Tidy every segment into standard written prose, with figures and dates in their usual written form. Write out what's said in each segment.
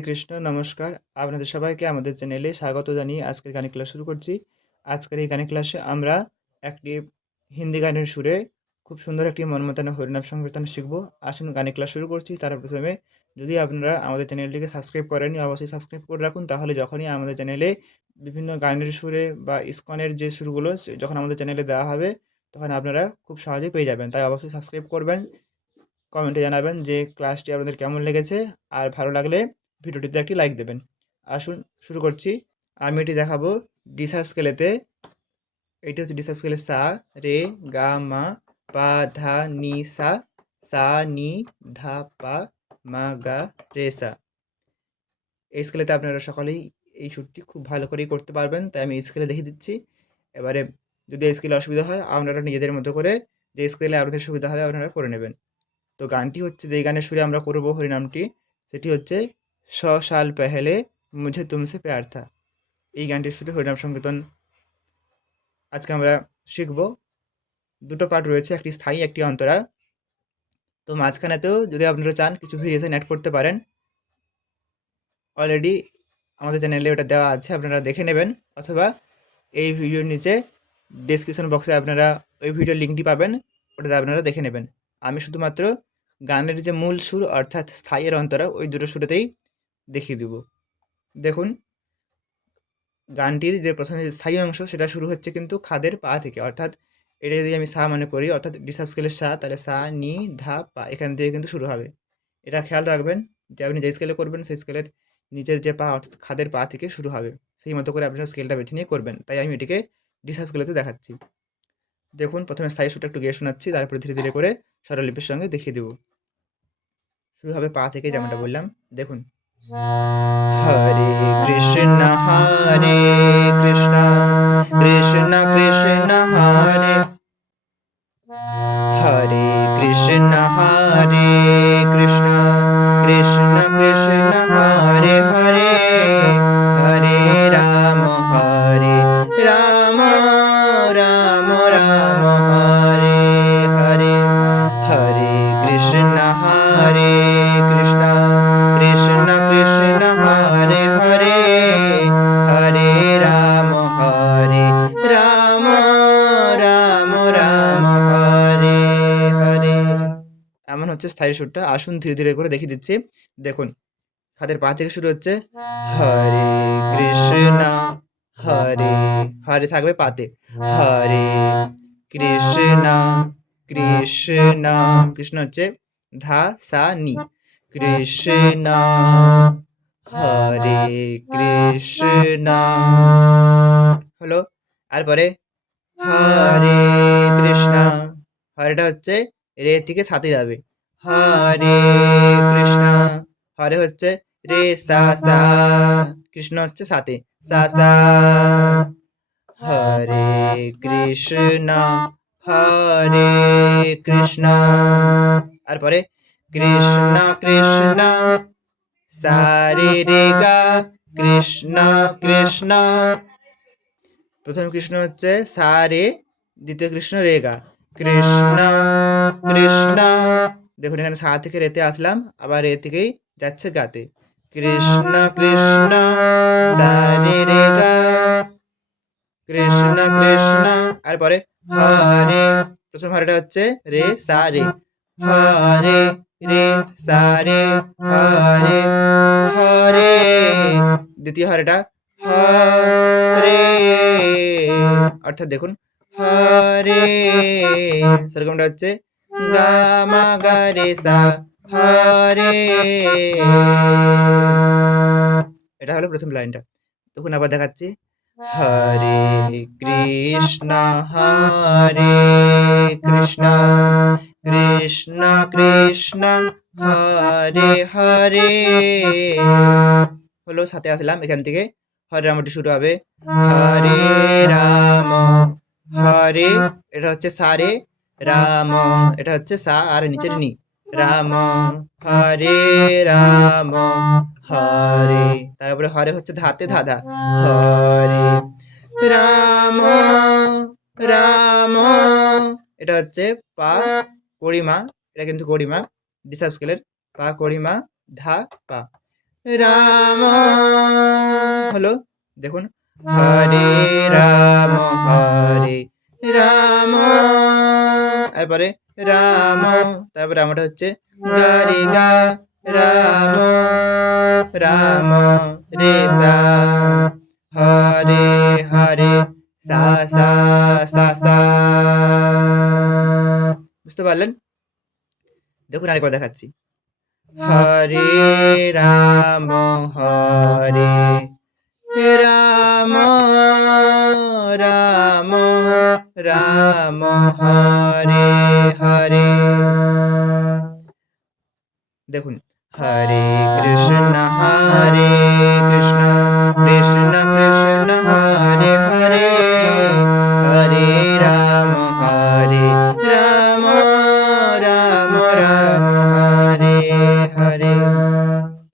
হরে কৃষ্ণ, নমস্কার। আপনাদের সবাইকে আমাদের চ্যানেলে স্বাগত জানিয়ে আজকের গানের ক্লাস শুরু করছি। আজকের এই গানের ক্লাসে আমরা একটি হিন্দি গানের সুরে খুব সুন্দর একটি মনমতানো হরিনাম সংকীর্তন শিখব। আসুন গানের ক্লাস শুরু করছি। তার প্রথমে যদি আপনারা আমাদের চ্যানেলটিকে সাবস্ক্রাইব করেননি, অবশ্যই সাবস্ক্রাইব করে রাখুন। তাহলে যখনই আমাদের চ্যানেলে বিভিন্ন গানের সুরে বা ইসকনের যে সুরগুলো যখন আমাদের চ্যানেলে দেওয়া হবে, তখন আপনারা খুব সহজেই পেয়ে যাবেন। তাই অবশ্যই সাবস্ক্রাইব করবেন। কমেন্টে জানাবেন যে ক্লাসটি আপনাদের কেমন লেগেছে, আর ভালো লাগলে ভিডিওটিতে একটি লাইক দেবেন। আসুন শুরু করছি। আমি এটি দেখাবো ডি শার্প স্কেলেতে। এটি হচ্ছে ডি শার্প স্কেলে সা, রে, গা, মা, পা, ধা, নি, সা, সা, নি, ধা, পা, মা, গা, রে, সা। এই স্কেলেতে আপনারা সকলেই এই সুরটি খুব ভালো করেই করতে পারবেন, তাই আমি এই স্কেলে দেখিয়ে দিচ্ছি। এবারে যদি এই স্কেলে অসুবিধা হয়, আপনারা নিজেদের মতো করে যে স্কেলে আপনাদের সুবিধা হবে আপনারা করে নেবেন। তো গানটি হচ্ছে, যেই গানের সুরে আমরা করব হরিনামটি, সেটি হচ্ছে শ সাল পেহেলে মুঝে তুমসে প্যার থা। এই গানটির সুরে হরিনাম সংকীর্তন আজকে আমরা শিখব। দুটো পার্ট রয়েছে, একটি স্থায়ী, একটি অন্তরা। তো মাঝখানেতেও যদি আপনারা চান কিছু ভেরিয়েশন অ্যাড করতে পারেন। অলরেডি আমাদের চ্যানেলে ওটা দেওয়া আছে, আপনারা দেখে নেবেন, অথবা এই ভিডিওর নিচে ডেসক্রিপশন বক্সে আপনারা ওই ভিডিওর লিঙ্কটি পাবেন, ওটাতে আপনারা দেখে নেবেন। আমি শুধুমাত্র গানের যে মূল সুর অর্থাৎ স্থায়ী আর অন্তরা, ওই দুটো সুরেতেই দেখিয়ে দেব। দেখুন, গানটির যে প্রথমে স্থায়ী অংশ সেটা শুরু হচ্ছে কিন্তু খাদের পা থেকে, অর্থাৎ এটা যদি আমি সা মনে করি, অর্থাৎ ডি শার্প স্কেলের সা, তাহলে সা, নি, ধা, পা, এখান থেকে কিন্তু শুরু হবে। এটা খেয়াল রাখবেন যে আপনি যে স্কেলে করবেন সেই স্কেলের নিচের যে পা অর্থাৎ খাদের পা থেকে শুরু হবে, সেই মতো করে আপনারা স্কেলটা বেছে নিয়ে করবেন। তাই আমি এটিকে ডি শার্প স্কেলেতে দেখাচ্ছি। দেখুন, প্রথমে স্থায়ী সুরটা একটু গেয়ে শোনাচ্ছি, তারপরে ধীরে ধীরে করে স্বরলিপির সঙ্গে দেখিয়ে দেব। শুরু হবে পা থেকে, যেমনটা বললাম। দেখুন, হরে কৃষ্ণ কৃষ্ণ কৃষ্ণ হরে হরে কৃষ্ণ কৃষ্ণ কৃষ্ণ কৃষ্ণ হরে হরে হরে রাম রাম রাম রাম হরে হরে হরে কৃষ্ণ কৃষ্ণ কৃষ্ণ কৃষ্ণ হরে হরে হরে রাম রাম রাম রাম হরে হরে। এমন হচ্ছে স্থায়ী সুরটা। আসুন ধীরে ধীরে করে দেখিয়ে দিচ্ছি। দেখুন, খাদের পা থেকে শুরু হচ্ছে হরে কৃষ্ণ হরে হরে থাকবে পাতে, হরে কৃষ্ণ কৃষ্ণ কৃষ্ণ হচ্ছে ধা, সা, নি, কৃষ্ণ হরে কৃষ্ণ হলো। তারপরে হরে কৃষ্ণ, হরেটা হচ্ছে রে থেকে সাথে যাবে, হরে কৃষ্ণ। হরে হচ্ছে রে সা সা, কৃষ্ণ হচ্ছে সাথে, সা সা। হরে কৃষ্ণ হরে কৃষ্ণ। তারপরে কৃষ্ণ কৃষ্ণ সা রে রে গা, কৃষ্ণ কৃষ্ণ। প্রথম কৃষ্ণ হচ্ছে সা রে, দ্বিতীয় কৃষ্ণ রে গা, কৃষ্ণ কৃষ্ণ। দেখুন, এখানে সা থেকে রেতে আসলাম, আবার রে থেকেই যাচ্ছে গাতে, কৃষ্ণ কৃষ্ণ সা রে রে গা, কৃষ্ণ কৃষ্ণ। আর পরে হরে, প্রথম হরেটা হচ্ছে রে সা রে, হরে রে সা রে হরে হরে। দ্বিতীয় হরেটা হরে, অর্থাৎ দেখুন হরে, সেরকমটা হচ্ছে গা মা গা রে সা হরে। এটা হলো প্রথম লাইনটা। তখন আবার দেখাচ্ছি, হরে কৃষ্ণ কৃষ্ণ কৃষ্ণ কৃষ্ণ হরে হরে হলো। সাথে আসলাম, এখান থেকে হরে রামটি শুরু হবে, হরে রাম হরে, এটা হচ্ছে সা রে, রাম এটা হচ্ছে সা আর নিচের নি, রাম হরে রাম হরে। তারপরে হরে হচ্ছে ধাতে ধাধা, হরে রাম রাম। এটা হচ্ছে পা কড়িমা, এটা কিন্তু কড়িমা, ডি শার্প স্কেলের পা কড়িমা ধা পা। রাম হলো। দেখুন, হরে রাম হরে রাম, এরপরে রাম, তারপরে আমারটা হচ্ছে গা রে গা, রাম রাম রে সা, হরে হরে সা সা সা সা। বুঝতে পারলেন? দেখুন আরেকবার দেখাচ্ছি। হরে রাম হরে রাম রাম রাম হরে হরে। দেখুন, হরে কৃষ্ণ কৃষ্ণ কৃষ্ণ কৃষ্ণ হরে হরে, হরে রাম রাম রাম রাম হরে হরে।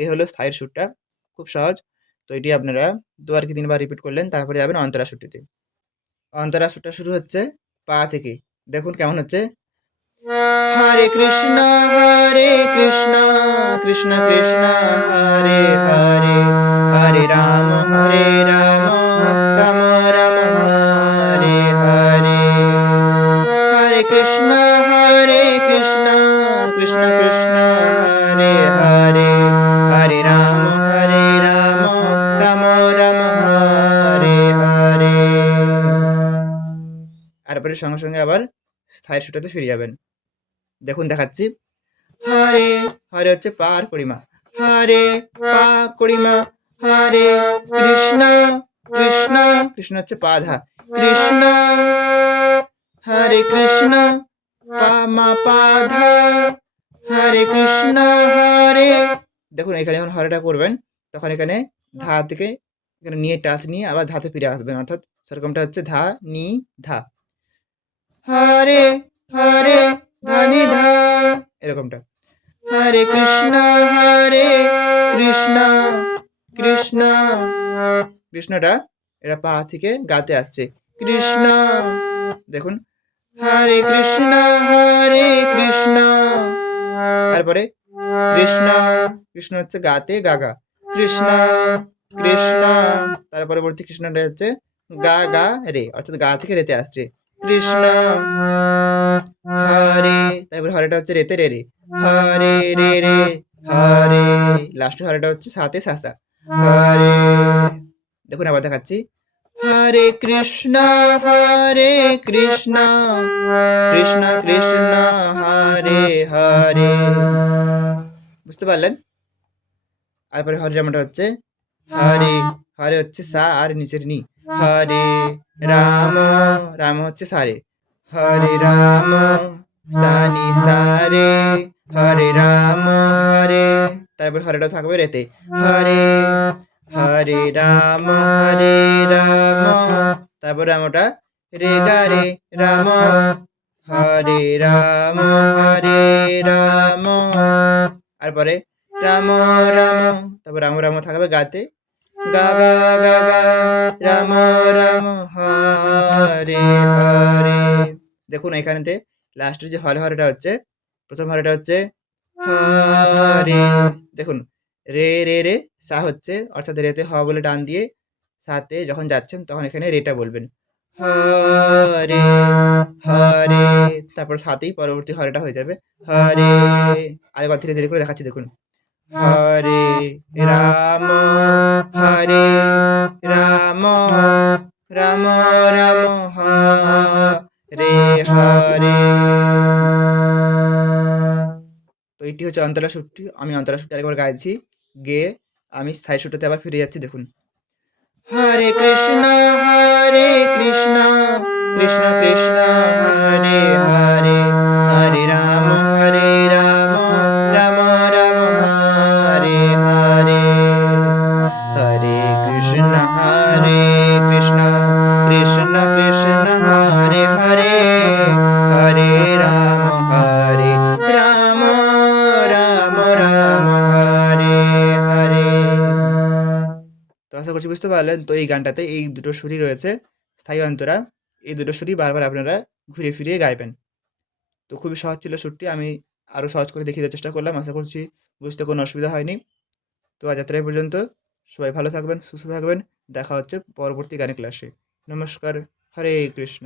এই হলো স্থায়ীর সুরটা, খুব সহজ। তো এটি আপনারা 2 আর কি 3 বার রিপিট করলেন, তারপরে যাবেন অন্তরা সুরটিতে। অন্তরা সুরটা শুরু হচ্ছে পা থেকে। দেখুন কেমন হচ্ছে। হরে কৃষ্ণ কৃষ্ণ কৃষ্ণ কৃষ্ণ হরে হরে, হরে রাম রাম রাম রাম হরে হরে, হরে কৃষ্ণ কৃষ্ণ কৃষ্ণ কৃষ্ণ হরে হরে, হরে রাম রাম রাম হরে হরে। তারপরে সঙ্গে সঙ্গে আবার স্থায়ী সুরটাতে ফিরে যাবেন। দেখুন দেখাচ্ছি। হরে হরে হচ্ছে পা আর কড়িমা, হরে পা কড়িমা, হরে কৃষ্ণ কৃষ্ণ কৃষ্ণ হচ্ছে পা ধা, কৃষ্ণ হরে কৃষ্ণ পা মা পা ধা, হরে কৃষ্ণ হরে। দেখুন এখানে যখন হরেটা করবেন তখন এখানে ধা থেকে এখানে নিয়ে টাচ নিয়ে আবার ধাতে ফিরে আসবেন, অর্থাৎ সেরকমটা হচ্ছে ধা নি ধা, হরে হরে ধানি ধা, এরকমটা। হরে কৃষ্ণ কৃষ্ণ কৃষ্ণ, কৃষ্ণটা এটা পা থেকে গাতে আসছে, কৃষ্ণ। দেখুন, হরে কৃষ্ণ কৃষ্ণ, তারপরে কৃষ্ণ কৃষ্ণ হচ্ছে গাতে গাগা, কৃষ্ণ কৃষ্ণ, তার পরবর্তী কৃষ্ণটা হচ্ছে গা গা রে, অর্থাৎ গা থেকে রেতে আসছে, কৃষ্ণ হরে, তারপরে হরেটা হচ্ছে রেতে রে রে, হরে রে রে হরে, লাস্টের হরেটা হচ্ছে সাথে সাসা, হরে। দেখুন আবার দেখাচ্ছি। হরে কৃষ্ণ কৃষ্ণ কৃষ্ণ কৃষ্ণ হরে হরে। বুঝতে পারলেন? তারপরে হরে যেমনটা হচ্ছে হরে, হরে হচ্ছে সা আর নিচের নি, হরে রাম রাম হচ্ছে সারে, হরে রাম সানি সারে, হরে রাম হরে, তারপর হরেটা থাকবে রেতে, হরে হরে রাম তারপর রামটা রে গা রে রাম, হরে রাম তারপরে রাম রাম, তারপর রাম রাম থাকবে গাতে, গা গা গা গা রাম রাম হরে হরে। দেখুন এখানেতে লাস্টের যে হরে হরেটা হচ্ছে, প্রথম হরেটা হচ্ছে হরে, দেখুন রে রে রে সা হচ্ছে, অর্থাৎ রেতে হ বলে টান দিয়ে সাতে যখন যাচ্ছেন তখন এখানে রেটা বলবেন, হরে হরে, তারপর সাথেই পরবর্তী হরেটা হয়ে যাবে, হরে। আরেকবার ধীরে ধীরে করে দেখাচ্ছি, দেখুন হরে রাম রাম রাম রাম হরে হরে। তো এটি হচ্ছে অন্তরা সুরটি। আমি অন্তরা সুরটি আরেকবার গাইছি, গেয়ে আমি স্থায়ী সুরটাতে আবার ফিরে যাচ্ছি। দেখুন, হরে কৃষ্ণ কৃষ্ণ কৃষ্ণ কৃষ্ণ হরে হরে, হরে রাম রাম রাম রাম হরে হরে, হরে কৃষ্ণ কৃষ্ণ কৃষ্ণ কৃষ্ণ হরে হরে, হরে রাম রাম রাম রাম হরে হরে। তো আশা করছি বুঝতে পারলেন। তো এই গানটাতে এই দুটো সুরই রয়েছে, স্থায়ী অন্তরা। এই দুটো সুরই বারবার আপনারা ঘুরিয়ে ফিরিয়ে গাইবেন। তো খুবই সহজ ছিল সুরটি, আমি আরও সহজ করে দেখিয়ে দেওয়ার চেষ্টা করলাম। আশা করছি বুঝতে কোনো অসুবিধা হয়নি। তো আজ এতটাই পর্যন্ত। সবাই ভালো থাকবেন, সুস্থ থাকবেন। দেখা হচ্ছে পরবর্তী গানের ক্লাসে। নমস্কার। হরে কৃষ্ণ।